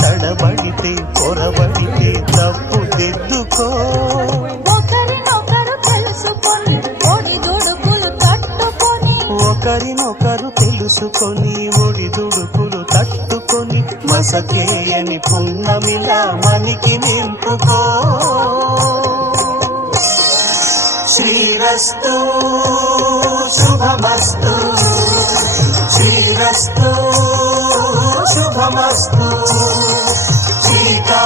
తడబడితే పొరబడితే తప్పు దిద్దుకో ఒకరినొకరు తెలుసుకొని ఒడిదుడుకులు తట్టుకొని మసకేయని పున్నమిలా మనికి నింపుకో శ్రీరస్తు శుభమస్తు శ్రీరస్తు శుభమస్తు శ్రీకా